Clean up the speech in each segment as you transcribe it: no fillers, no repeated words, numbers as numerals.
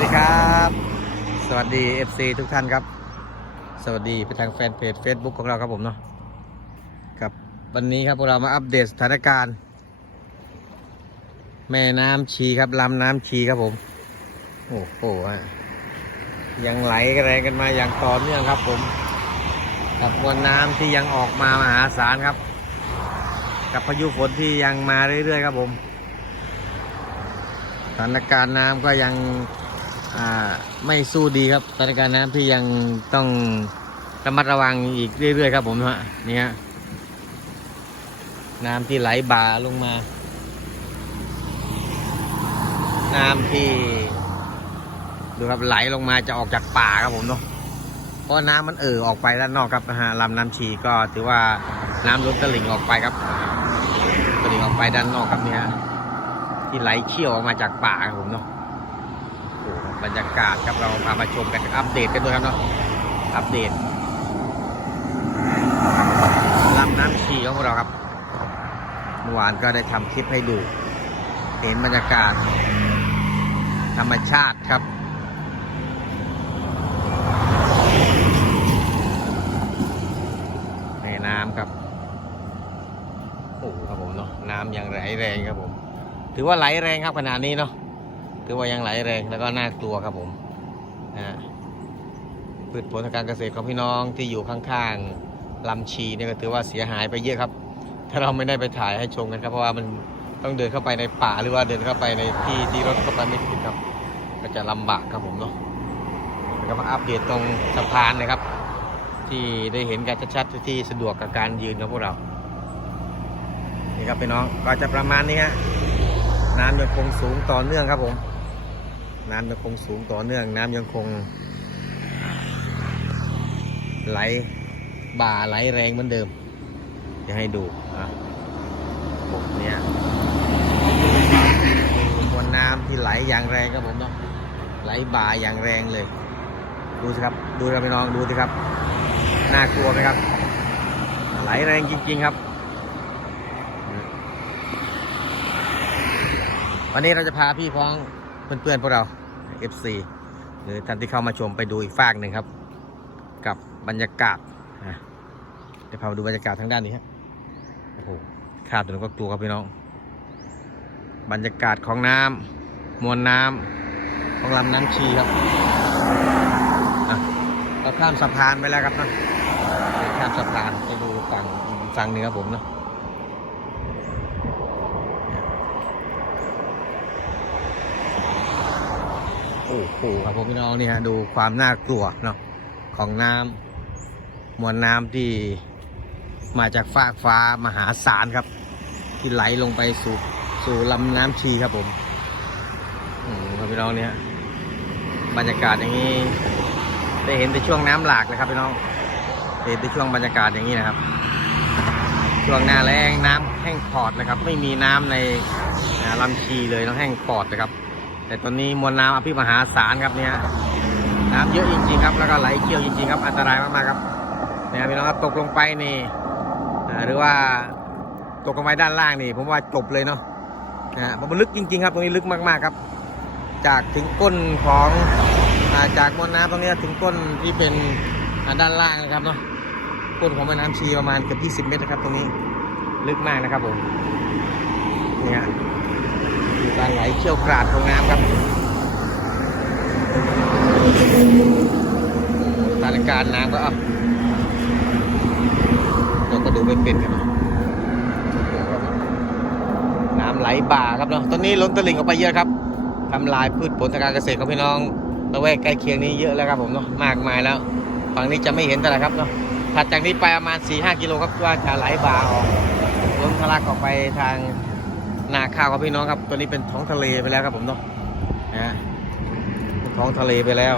ดีครับสวัสดี FC ทุกท่านครับสวัสดีไปทางแฟนเพจ Facebook ของเราครับผมเนาะกับวันนี้ครับพวกเรามาอัปเดตสถานการณ์แม่น้ำชีครับลำน้ำชีครับผมโอ้โหยังไหลแรงกันมาอย่างต่อเนื่องครับผมกับมวลน้ำที่ยังออกมามหาศาลครับกับพายุฝนที่ยังมาเรื่อยๆครับผมสถานการณ์น้ำก็ยังไม่สู้ดีครับสถานการณ์น้ำที่ยังต้องระมัดระวังอีกเรื่อยๆครับผมฮะนี่ฮะน้ำที่ไหลบ่าลงมาน้ำที่ดูครับไหลลงมาจะออกจากป่าครับผมเนาะเพราะน้ำมันออกไปด้านนอกครับนะฮะลำน้ำชีก็ถือว่าน้ำล้นตลิ่งออกไปครับตลิ่งออกไปด้านนอกครับเนี่ยที่ไหลเชี่ยวออกมาจากป่าครับผมเนาะบรรยากาศครับเราพามาชมกันอัปเดตกันด้วยครับเนาะอัปเดตลำน้ำชีของเราครับเมื่อวานก็ได้ทำคลิปให้ดูเห็นบรรยากาศธรรมชาติครับในน้ำครับโอ้ครับผมเนาะน้ำยังไหลแรงครับผมถือว่าไหลแรงครับขนาดนี้เนาะถือว่ายังไหลแรงแล้วก็น่ากลัวครับผมนะพืชผลทางการเกษตรของพี่น้องที่อยู่ข้างๆลำชีเนี่ยก็ถือว่าเสียหายไปเยอะครับถ้าเราไม่ได้ไปถ่ายให้ชมกันครับเพราะว่ามันต้องเดินเข้าไปในป่าหรือว่าเดินเข้าไปในที่รถเข้าไปไม่ถึงครับก็จะลำบากครับผมเนาะแล้วก็มาอัปเดตตรงสะพานนะครับที่ได้เห็นกันชัดๆที่สะดวกกับการยืนของพวกเรานี่ครับพี่น้องก็จะประมาณนี้ฮะน้ำยังคงสูงต่อเนื่องครับผมน้ำยังคงสูงต่อเนื่องน้ำยังคงไหลบ่าไหลแรงเหมือนเดิมจะให้ดูผมเนี่ยมวลน้ำที่ไหลอย่างแรงครับผมเนาะไหลบ่าอย่างแรงเลยดูสิครับดูครับพี่น้องดูสิครับน่ากลัวไหมครับไหลแรงจริงๆครับวันนี้เราจะพาพี่พ้องเพื่อนๆพวกเรา FC หรือท่านที่เข้ามาชมไปดูอีกฝากหนึ่งครับกับบรรยากาศเดี๋ยวพาไปดูบรรยากาศทางด้านนี้ฮะโอ้โหข้ามถนนก็กลัวครับพี่น้องบรรยากาศของน้ำมวลน้ำของลำน้ำชีครับเราข้ามสะพานไปแล้วครับนะข้ามสะพานไปดูฝั่งเหนือผมเนาะโอ้โหครับผมพี่น้องนี่ฮะดูความน่ากลัวเนาะของน้ำมวลน้ำที่มาจากฟากฟ้ามหาศาลครับที่ไหลลงไปสู่ลำน้ำชีครับผมครับพี่น้องเนี่ยบรรยากาศอย่างนี้ได้เห็นในช่วงน้ำหลากเลยครับพี่น้องเห็นในช่วงบรรยากาศอย่างนี้นะครับช่วงหน้าแล้งน้ำแห้งขอดนะครับไม่มีน้ำในลำชีเลยต้องแห้งขอดนะครับแต่ตอนนี้มวลน้ำอภิมหาศาลครับเนี่ยน้ำเยอะจริงๆครับแล้วก็ไหลเชี่ยวจริงๆครับอันตรายมากๆครับเนี่ยพี่น้องครับตกลงไปนี่หรือว่าตกลงไปด้านล่างนี่ผมว่าจบเลยเนาะมันลึกจริงๆครับตรงนี้ลึกมากๆครับจากถึงก้นของจากมวลน้ำตรงนี้ถึงก้นที่เป็นด้านล่างนะครับเนาะก้นของแม่น้ำชีประมาณเกือบ20 เมตรนะครับตรงนี้ลึกมากนะครับผมเนี่ยดูการไหลเชี่ยวกราดของน้ำครับสถานการณ์น้ำก็เราก็ดูไม่เป็นกันน้ำไหลบ่าครับเนาะตอนนี้ล้นตลิ่งออกไปเยอะครับทำลายพืชผลทางการเกษตรของพี่น้องละแวกใกล้เคียงนี้เยอะแล้วครับผมเนาะมากมายแล้วฝั่งนี้จะไม่เห็นเท่าไหร่ครับเนาะถัดจากนี้ไปประมาณ 4-5 กิโลครับว่าจะไหลบ่าออกล้นทะลักออกไปทางนาข้าวของพี่น้องครับตัวนี้เป็นท้องทะเลไปแล้วครับผมเนาะท้องทะเลไปแล้ว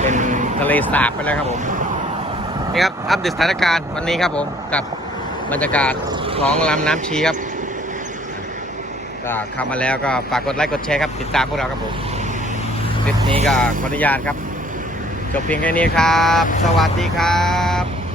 เป็นทะเลสาบไปแล้วครับผมนี่ครับอัปเดตสถานการณ์วันนี้ครับผมกับบรรยากาศของลำน้ำชีครับก็เข้ามาแล้วก็ฝากกดไลค์กดแชร์ครับติดตามพวกเราครับผมคลิปนี้ก็ขออนุญาตครับจบเพียงแค่นี้ครับสวัสดีครับ